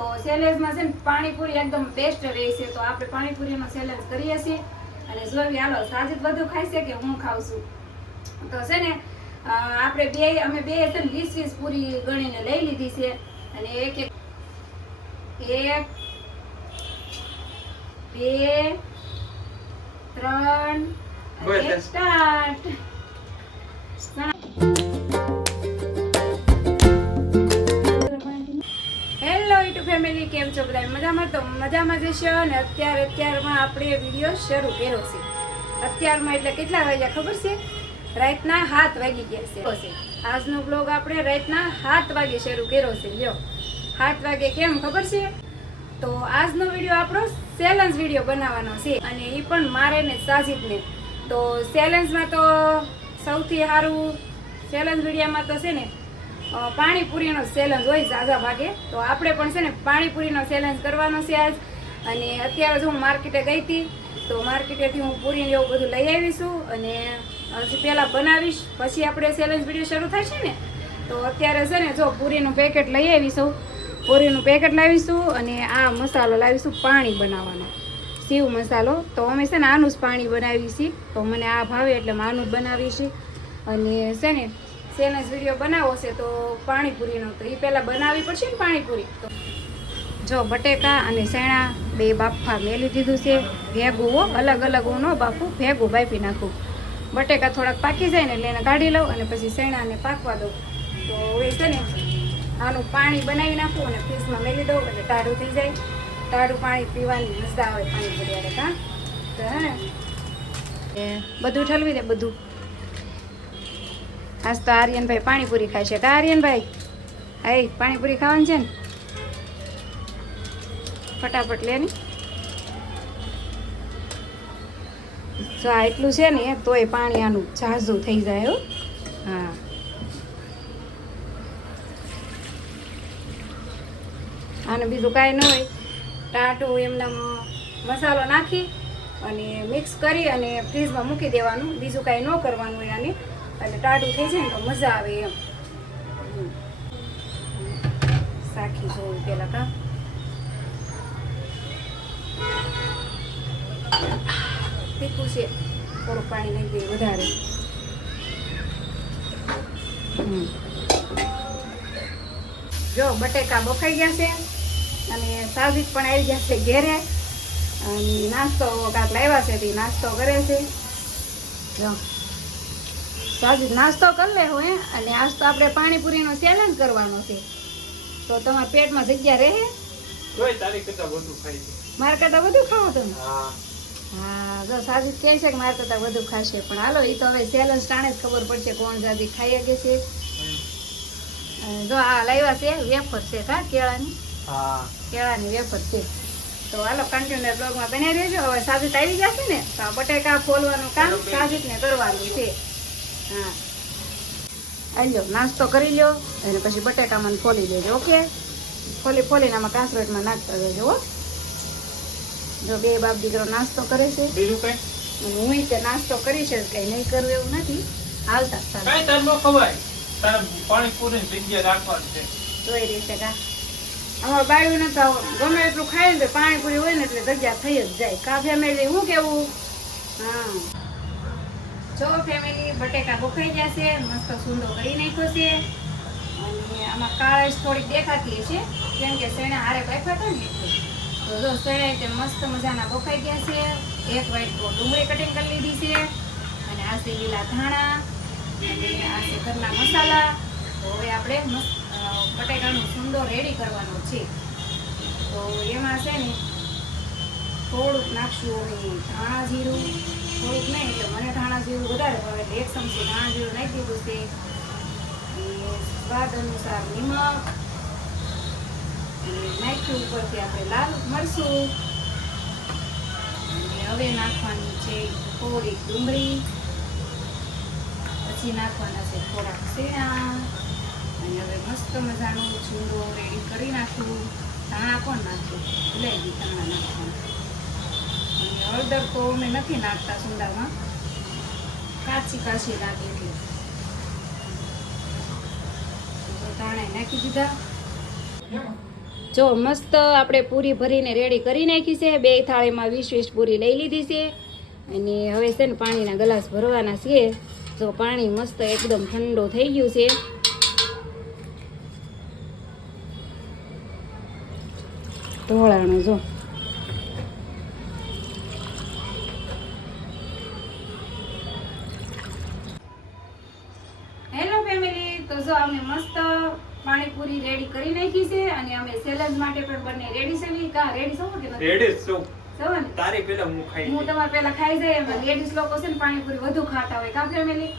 તો સેલેન્સમાં છે ને પાણીપુરી એકદમ બેસ્ટ રહેશે તો આપણે પાણીપુરીનો સેલેન્સ કરીએ છીએ. અને જોઈ હાલો સાજિદ બધું ખાય છે કે હું ખાઉં છું. તો છે ને આપણે બે અમે બે છે ને વીસ વીસ પૂરી ગણીને લઈ લીધી છે. અને એક એક એક બે ત્રણ સ્ટાર્ટ છો બધા મજામાં તો મજામાં જશો અને અત્યારે અત્યારમાં આપણે વીડિયો શરૂ કર્યો છે. અત્યારમાં એટલે કેટલા વાગ્યા ખબર છે? રાતના સાત વાગી ગયા છે. આજનો બ્લોગ આપણે રાતના સાત વાગે શરૂ કર્યો છે. લ્યો. સાત વાગે કેમ ખબર છે? તો આજનો વીડિયો આપણો ચેલેન્જ વીડિયો બનાવવાનો છે. અને એ પણ મારે ને સાજિદને તો ચેલેન્જમાં તો સૌથી સારું ચેલેન્જ વિડીયામાં તો છે ને પાણીપુરીનો ચેલેન્જ હોય ઝાઝા ભાગે, તો આપણે પણ છે ને પાણીપુરીનો ચેલેન્જ કરવાનો છે આજ. અને અત્યારે જો હું માર્કેટે ગઈ હતી, તો માર્કેટેથી હું પૂરીને એવું બધું લઈ આવીશું અને હજી પહેલાં બનાવીશ, પછી આપણે ચેલેન્જ વીડિયો શરૂ છે ને, તો અત્યારે છે ને જો પૂરીનું પેકેટ લઈ આવીશું પૂરીનું પેકેટ લાવીશું અને આ મસાલો લાવીશું પાણી બનાવવાનો. સીવ મસાલો, તો અમે છે ને આનું જ પાણી બનાવીએ છીએ. તો મને આ ભાવે એટલે આનું જ બનાવીએ છીએ. અને છે ને સેલેન્સ વીડિયો બનાવવો છે તો પાણીપુરીનો તો એ પહેલાં બનાવવી પડશે ને પાણીપુરી? તો જો બટેકા અને શેણા બે બાફા મેલી દીધું છે, ભેગું હો, અલગ અલગ હું ન બાફું, ભેગું બાફી નાખું. બટેકા થોડાક પાકી જાય ને એટલે એને કાઢી લઉં અને પછી શેણાને પાકવા દઉં. તો હવે છે ને, આનું પાણી બનાવી નાખું અને ફ્રીજમાં મેલી દઉં એટલે ટાઢું થઈ જાય. ટાઢું પાણી પીવાની મજા આવે પાણીપુરી હારે કાં તો હે એ બધું ઠલવી દે, બધું. આજ તો આર્યનભાઈ પાણીપુરી ખાય છે. કા આર્યનભાઈ? આઈ પાણીપુરી ખાવાની છે ને? ફટાફટ લે જો આ એટલું છે ને, તોય પાણી આનું ઝાઝું થઈ જાય હો. હા. આને બીજું કાંઈ ન હોય. ટાટું એમના મસાલો નાખી અને મિક્સ કરી અને ફ્રીજમાં મૂકી દેવાનું. બીજું કાંઈ ન કરવાનું હોય આને. એટલે ટાઢું થઈ જાય ને તો મજા આવે એમ. સાખી જોવું પેલા કા. તીખું છે. થોડું પાણી નાખી દઈએ વધારે. જો બટેકા બફાઈ ગયા છે અને સાજીદ પણ આવી ગયા છે ઘેરે. નાસ્તો કાંક લાવ્યા છે તે નાસ્તો કરે છે. જો. સાજીદ નાસ્તો કરી લે હે? અને આજ તો આપણે પાણીપુરીનો ચેલેન્જ કરવાનો છે. તો તમારા પેટમાં જગ્યા રહે? મારા કરતાં વધુ ખાવો તમે? હા. હા જો સાજીદ કહે છે કે મારા કરતાં વધુ ખાશે પણ હાલો એ તો હવે ચેલેન્જ ટાણે જ ખબર પડશે કોણ જાજી ખાઈ શકે છે. જો આ લાવ્યા છે વેફર છે કા કેળાની? હા. કેળાની વેફર છે. તો હાલો કન્ટેનર બ્લોગમાં બની રહેજો. હવે સાજિદ આવી જશે ને તો બટેકા ફોલવાનું કામ સાજિદને કરવાનું છે. હા. નાસ્તો કરી લ્યો અને પછી બટેકામાં ફોલી દેજો ઓકે? ફોલી ફોલીને આમાં કાસરેટમાં નાખતા જજો હો. જો બે બાપ દીકરો નાસ્તો કરે છે. બીજું કઈ? હું તે નાસ્તો કરી છે કઈ નહીં કરવું એવું નથી. હાલતા કઈ તાર નો ખવાય તારે પાણીપુરી જગ્યા રાખવાની છે. જોઈ કા? અમારે બાયું ગમે એટલું ખાય ને પાણીપુરી હોય ને એટલે જગ્યા થઈ જ જાય. કા મેળવી હું કેવું? હા. જો ફેમિલી બટેકા બફાઈ છે મસ્ત સૂંદો કરી નાખ્યો છે. અને આમાં કાળજ થોડીક દેખાતી છે, કેમ કે શેણા હારે બાફા ને તો જો શેણા તે મસ્ત મજાના બફાઈ ગયા છે, એક વાઈટ ડુંગળી કટિંગ કરી લીધી છે, અને આ છે લીલા ધાણા, અને આ છે ઘરના મસાલા. તો હવે આપણે મસ્ત બટેકાનો સૂંદો રેડી કરવાનો છે. તો એમાં છે ને થોડુંક નાખશું ધાણા જીરું થોડુંક નહીં, એટલે મને ધાણા જીરું વધારે ભાવે. એક ચમચી ધાણા જીરું નાખી દીધું છે. સ્વાદ અનુસાર નિમક નાખ્યું ઉપરથી આપણે લાલ મરચું. અને હવે નાખવાની છે થોડી ડુંગળી. પછી નાખવાના છે થોડાક શેણા. અને હવે મસ્ત મજાનું ચૂંદો રેડી કરી નાખું ધાણા પણ નાખ્યું લઈ ગઈ ધાણા નાખવાનું. અને હળદર તો અમે નથી નાખતા સુંદામાં. કાચી કાચી લાગે એટલે. તો ધાણા નાખી દીધા. જો મસ્ત આપણે પૂરી ભરીને રેડી કરી નાખી છે. બે થાળીમાં વીસ વીસ પૂરી લઈ લીધી છે. અને હવે છે ને પાણીના ગ્લાસ ભરવાના છે. જો પાણી મસ્ત એકદમ ઠંડો થઈ ગયું છે. ધોળાણું જો. કરી નાખી છે અને અમે સેલેડ માટે પણ બંને રેડી છે. કા રેડી છો કે નથી? રેડી છું. તારી પેલા હું ખાઈ હું. તમારે પેલા ખાઈ જાય એમ લેડીઝ લોકો છે ને પાણીપુરી વધુ ખાતા હોય. કા ફેમિલી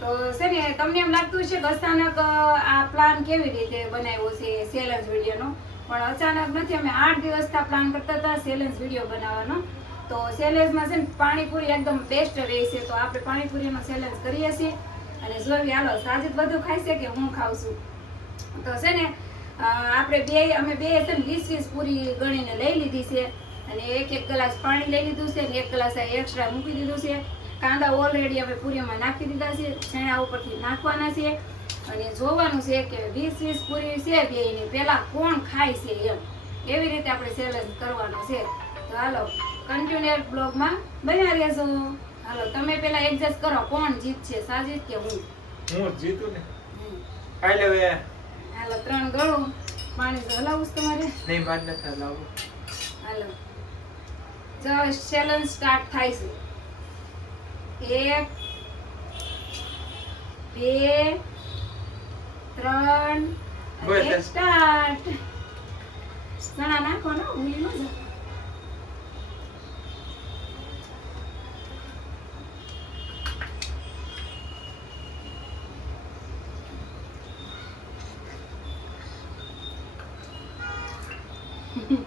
તો છે ને તમને એમ લાગતું છે કે અચાનક આ પ્લાન કેવી રીતે બનાવ્યો છે સેલેન્સ વિડીયોનો પણ અચાનક નથી અમે આઠ દિવસથી પ્લાન કરતા હતા સેલેન્સ વીડિયો બનાવવાનો. તો સેલેન્સમાં છે ને પાણીપુરી એકદમ બેસ્ટ રહે છે. તો આપણે પાણીપુરીનો સેલેન્સ કરીએ છીએ. અને જોઈએ હાલો સાજિદ બધું ખાઈ છે કે હું ખાઉં છું. તો છે ને આપણે બે અમે બે છે ને વીસ વીસ પૂરી ગણીને લઈ લીધી છે. અને એક એક ગ્લાસ પાણી લઈ લીધું છે અને એક ગ્લાસ એક્સ્ટ્રા મૂકી દીધું છે. કાંદા ઓલરેડી અમે પૂરીમાં નાખી દીધા છે. છેણા ઉપરથી નાખવાના છે. અને જોવાનું છે કે વીસ વીસ પૂરી છે બેયની પહેલાં કોણ ખાય છે એમ. એવી રીતે આપણે સેલેન્જ કરવાનો છે. તો હાલો કન્ટિન્યુઅર બ્લોગમાં બન્યા રહેશો હાલો તમે પહેલાં એડજસ્ટ કરો કોણ જીતશે સાજીદ કે હું? હું જીતું ને. હમ. ખાઈ લે હવે. હાલો ત્રણ ગળું. પાણી હલાવું તમારે. નહીં બાદ નથી હલાવું. હાલો. જો ચેલેન્જ સ્ટાર્ટ થાય છે. એક બે ત્રણ. સ્ટાર્ટ ચણા નાખો ને ભૂલી ન જાઓ. હમ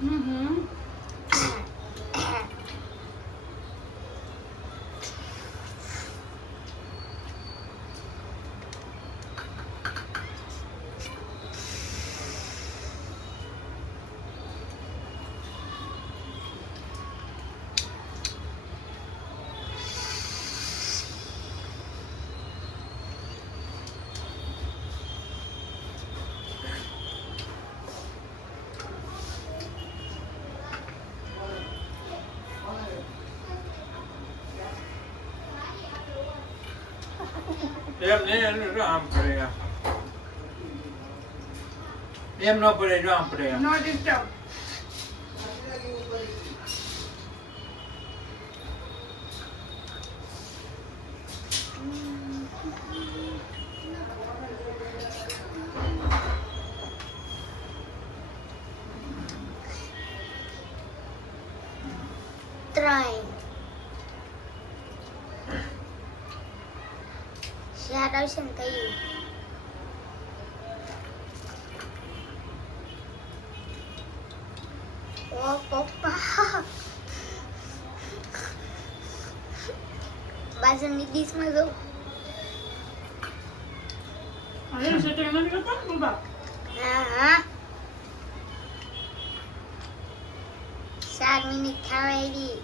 એમ નહીં એટલે જો આમ કરે એમ ન પડે આમ પડે નો ડિસ્ટર્બ ત્રણ આવશે ને કઈ ઓ પપ્પા બાજુની ડીશમાં જો હવે સેટિંગ નથી કરતા ને બાબા હા હા ચાર મિનિટ થવા આવી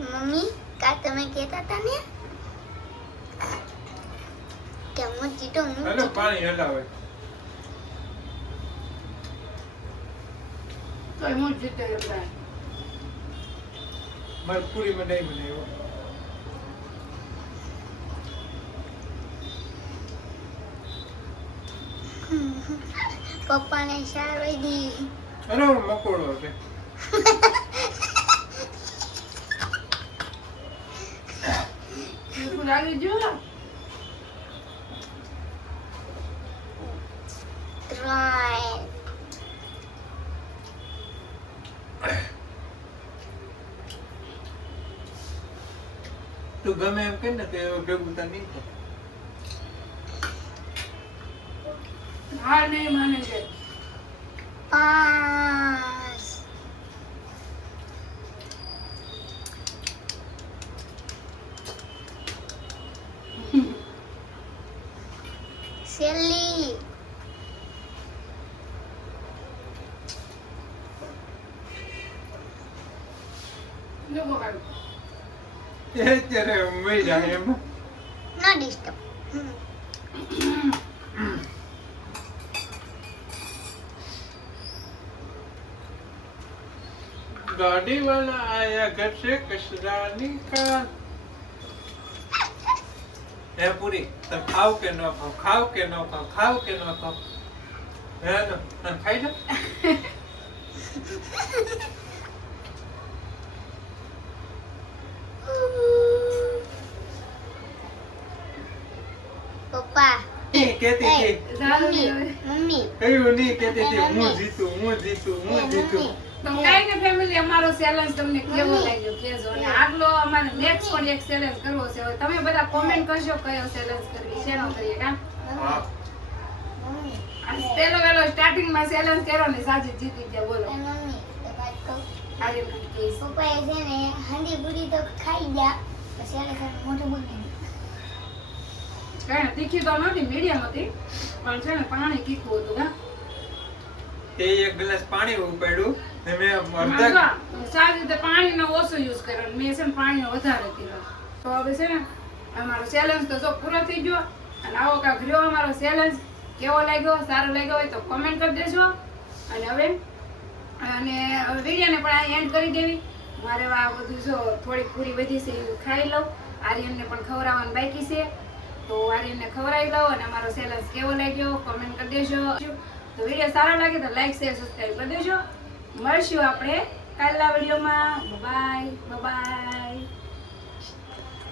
મમ્મી કા તમે કહેતા હતા ને કે હું જીતો હું હેલો. પાણી હેલાવે. તો હું જીતે બધા મારે પૂરીમાં નહીં બનાવ્યો પપ્પાને ચાર વધી અરે મકોડો છે. જાગી જો ત્રણ તું ગમે એમ કે ને તો એ ભેગું તને નહીં થાય. હાર નહીં માને છે પાંચ છેલ્લી ના ડિસ્ટર્બ ગાડી વાળા આયા ઘર છે કચરાની કાર હે પૂરી તમે ખાવ કે ન ખાવ? ખાવ કે ન ખાવ? ખાવ કે ન ખાવ? હે ને તને ખાઈ લે? પપ્પા. કહેતી હતી મમ્મી કયું નહીં કહેતી હતી હું જીતું હું જીતું હું જીતું. તો કાંઈ ને ફેમિલી અમારો ચેલેન્જ તમને કેવો લાગ્યો કેજો અને આગલો અમારે નેક્સ્ટ પણ એક ચેલેન્જ કરવો છે. તમે બધા કોમેન્ટ કરજો કયો ચેલેન્જ કરવી શેનો કરીએ કાં? હા. મમ્મી આજ પહેલો પહેલો સ્ટાર્ટિંગમાં ચેલેન્જ કર્યો ને સાજી જીતી ગયા બોલો. એ મમ્મી તો વાત કહું. આજે મને કહીશ. પપ્પાએ છે ને હાંડી પૂરી તો ખાઈ ગયા પછી એને છે બોલી કાંઈ તીખી તો નહોતી મીડિયમ હતી પણ છે ને પાણી કીખું હતું હા તે એક ગ્લાસ પાણી ઉપાડ્યું. સારી રીતે પાણીનો ઓછો યુઝ કર્યો છે ને પાણીનો વધારે તો છે ને અમારો ચેલેન્જ તો પૂરો થઈ ગયો અને આવો કાંક અમારો ચેલેન્જ કેવો લાગ્યો? સારો લાગ્યો હોય તો કોમેન્ટ કરી દેજો. અને હવે અને હવે વિડીયોને પણ અહીં એન્ડ કરી દેવી. મારે આ બધું જો થોડીક પૂરી વધી છે એવું ખાઈ લઉં. આર્યનને પણ ખવડાવવાનું બાકી છે. તો આર્યનને ખવડાવી લઉં અને અમારો સેલન્સ કેવો લાગ્યો? કોમેન્ટ કરી દેજો. તો વીડિયો સારો લાગે તો લાઈક શેર સબસ્ક્રાઈબ કરી દેજો. મળશું આપણે કાલના વિડીયોમાં. Bye bye